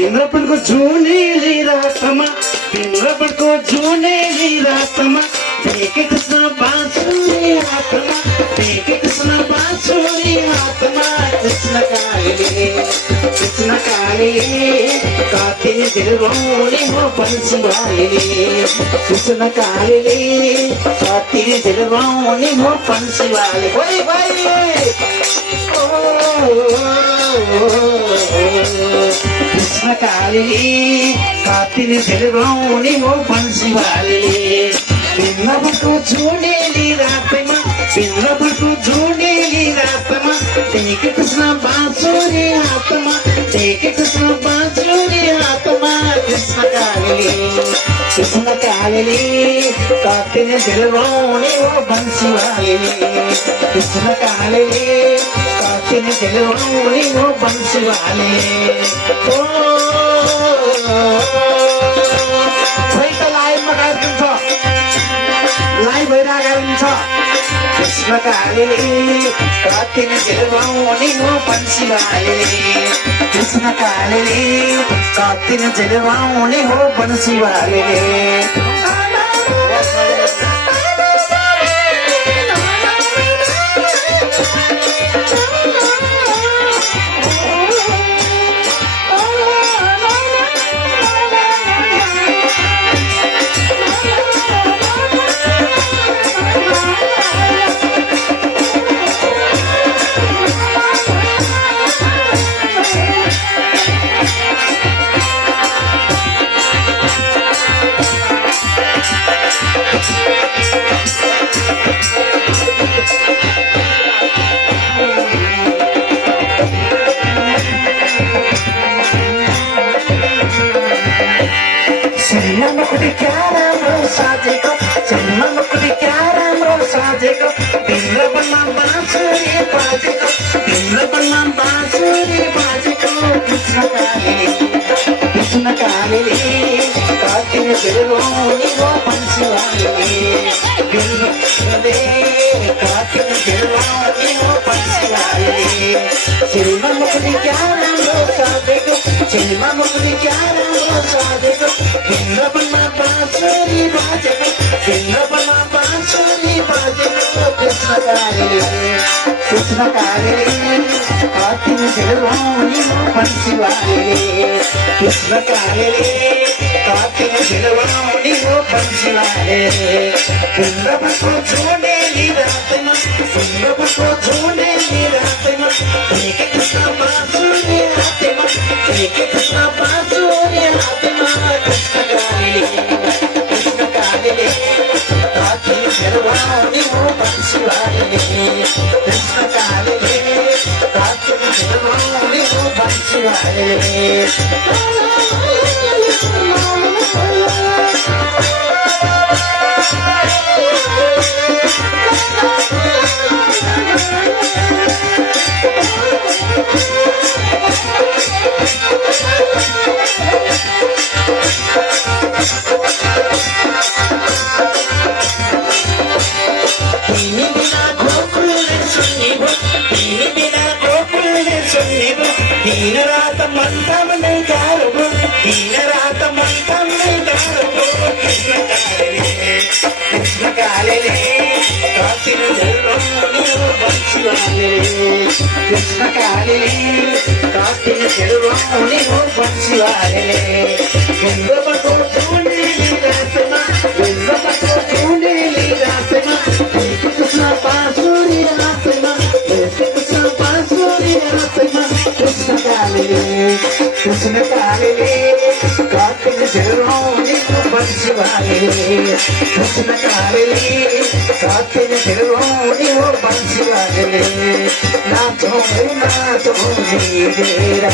पिन्द्रपनको जुनेली रातमा पिन्द्रपनको जुनेली रातमा देखे कृष्ण बाँसुरी हातमा देखे कृष्ण बाँसुरी हातमा कृष्ण कालीले कातिनी दिल रोने हो बंसी वाले कृष्ण कालीले कातिनी दिल रोने हो बंसी वाले ओए भाई कृष्ण कालीले कातिनी दिल रोने हो बंसी वाले पिन्द्रपनको जुनेली रातमा पिन्द्रपनको जुनेली रातमा देखे कृष्ण बाँसुरी हातमा देखे कृष्ण बाँसुरी हातमा कृष्ण कालीले कातिनी दिल रोने हो बंसी वाले कृष्ण कालीले कातिनी दिल रोने हो बंसी वाले कृष्ण कालीले कातिनी दिल रोने हो बंसी वाले कृष्ण कालीले कातिनी दिल रोने हो बंसी वाले साजेको जन्ममा कुनै क्या राम्रो साजेको पिन्द्रपनमा बाँसुरी बाजेको पिन्द्रपनमा बाँसुरी बाजेको कृष्ण कालीले कातिनी दिल रोने हो बंसी वाले कातिनी दिल रोने हो बंसी वाले सिनेमामा कुनै क्या राम्रो साजेको सिनेमामा कुनै क्या राम्रो साजेको पिन्द्रपनमा बाँसुरी बाजेको पिन्द्रपनमा बाँसुरी बाजेको कृष्ण कालीले कातिनी दिल रोने हो बंसी वाले कृष्ण कालीले कातिनी दिल रोने हो बंसी वाले पिन्द्रपनको जुनेली रातमा पिन्द्रपनको जुनेली रातमा देखे कृष्ण बाँसुरी हातमा देखे कृष्ण बाँसुरी हातमा कृष्ण कालीले कातिनी दिल रोने हो बंसी वाले कृष्ण कालीले कातिनी दिल रोने हो बंसी वाले दिन रात मंथन नहीं गारबो दिन रात मंथन नहीं गारबो कृष्ण कालीले कातिनी दिल रोने हो बंसी वाले कृष्ण कालीले कातिनी दिल रोने हो बंसी वाले पिन्द्रपनको जुनेली रातमा पिन्द्रपनको जुनेली रातमा देखे कृष्ण बाँसुरी हातमा देखे कृष्ण बाँसुरी हातमा कृष्ण कालीले कातिनी दिल रोने हो बंसी वाले कृष्ण कालीले कातिनी दिल रोने हो बंसी वाले नाचो मेरा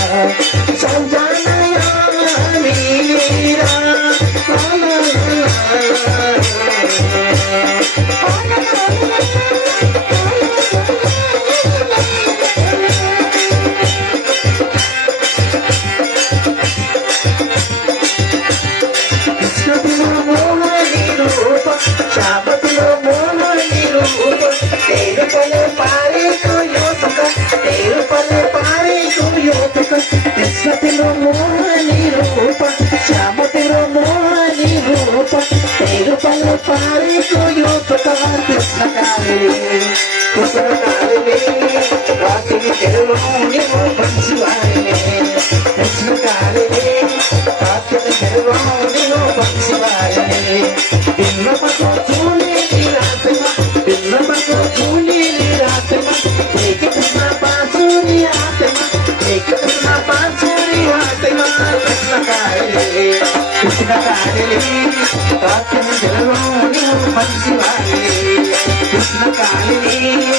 समझाना मेरा Pale pare ko yo toka, esa te lo पारी को यो पता कृष्ण काले कार्तिक तेरवानी वो बंसी वाले कृष्ण काले कार्तिक तेरवानी वो बंसी वाले दिन पको चूनी रात में दिन पको चूनी रात में एक कृष्ण पासूरी हाथ में एक कृष्ण पासूरी हाथ में कृष्ण काले कार्तिक तेरवानी वो बंसी वाले कृष्ण काले